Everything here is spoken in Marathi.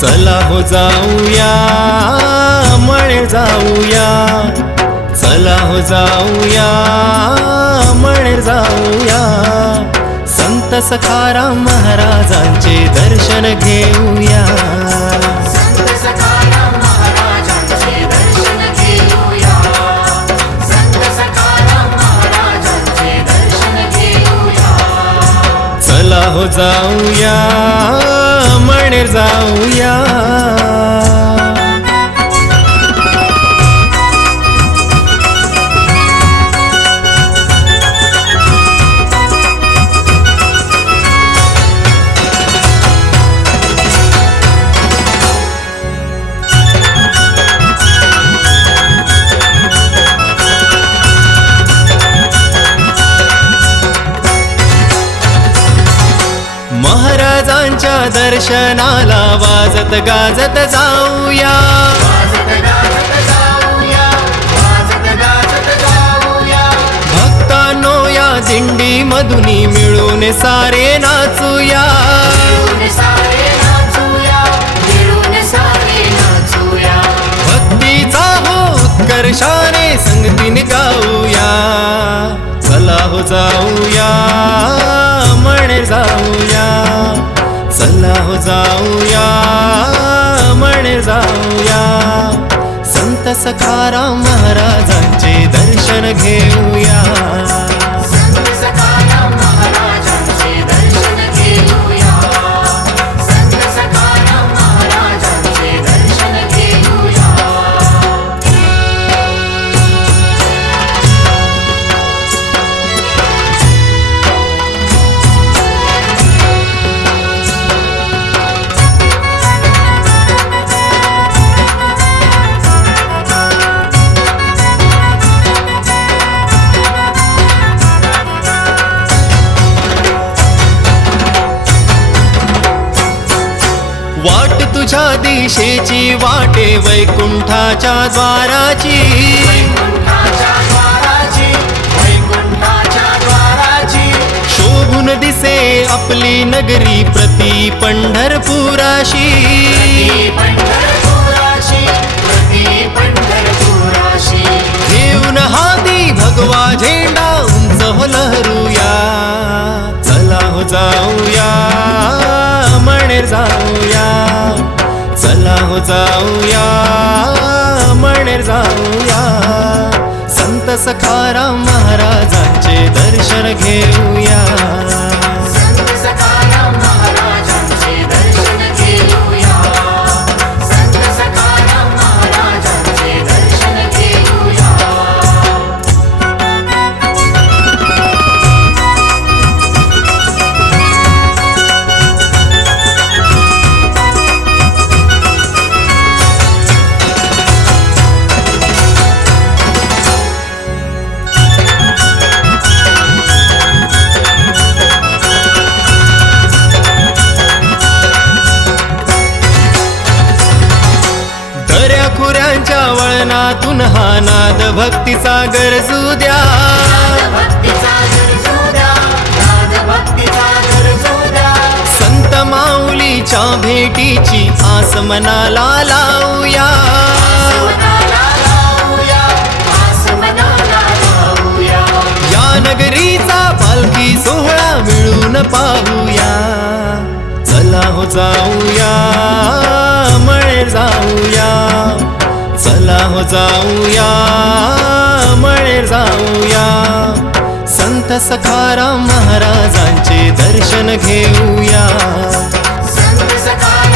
चला हो जाऊया मळे जाऊया, चला हो जाऊया मळे जाऊया, संत सखाराम महाराजांचे दर्शन घेऊया। संत सखाराम महाराजांचे दर्शन घेऊया, संत सखाराम महाराजांचे दर्शन घेऊया। चला हो जाऊया मळे जाऊया। महाराजांच्या दर्शनाला वाजत गाजत जाऊया, वाजत गाजत जाऊया, वाजत गाजत जाऊया। भक्तांनो या दिंडी मधुनी मिळून सारे नाचूया, मिळून सारे नाचूया, मिळून सारे नाचूया। भक्तीचा हो उत्कर्षाने संगतीने गाऊया। चला हो जाऊया मळे जाऊया, चला हो जाऊया मळे जाऊया, संत सखाराम महाराजांचे दर्शन घेऊया। संत सखाराम महाराजांचे दर्शन घेऊया, संत सखाराम महाराजांचे दर्शन घेऊया। वाट तुझ्या दिशेची वाटे वैकुंठाच्या द्वाराची, वैकुंठाच्या द्वाराची, वैकुंठाच्या द्वाराची। शोभून दिसे आपली नगरी प्रति पंढरपुराशी, प्रति पंढरपुराशी, प्रति पंढरपुराशी। घेऊन हाती भगवा झेंडा उंच हो लहरूया। चला हो जाऊया मळे जाऊया, चला हो जाऊया मळे जाऊया, संत सखाराम महाराजांचे दर्शन घेऊया। संत सखाराम महाराजांचे दर्शन घेऊया, संत सखाराम महाराजांचे दर्शन घेऊया। दऱ्याखोऱ्यांच्या वळणातून हा नाद भक्तीचा गरजू द्या, भक्तीचा गरजू द्या, नाद भक्तीचा गरजू द्या। संत माऊलीच्या भेटीची आस मनाला लावूया। मनाला लावूया, आस मनाला लावूया। या नगरीचा पालखी सोहळा मिळून पाहूया। चला हो जाऊया मळे जाऊया, चला हो जाऊया मळे जाऊया, संत सखाराम महाराजांचे दर्शन घेऊया। संत सखाराम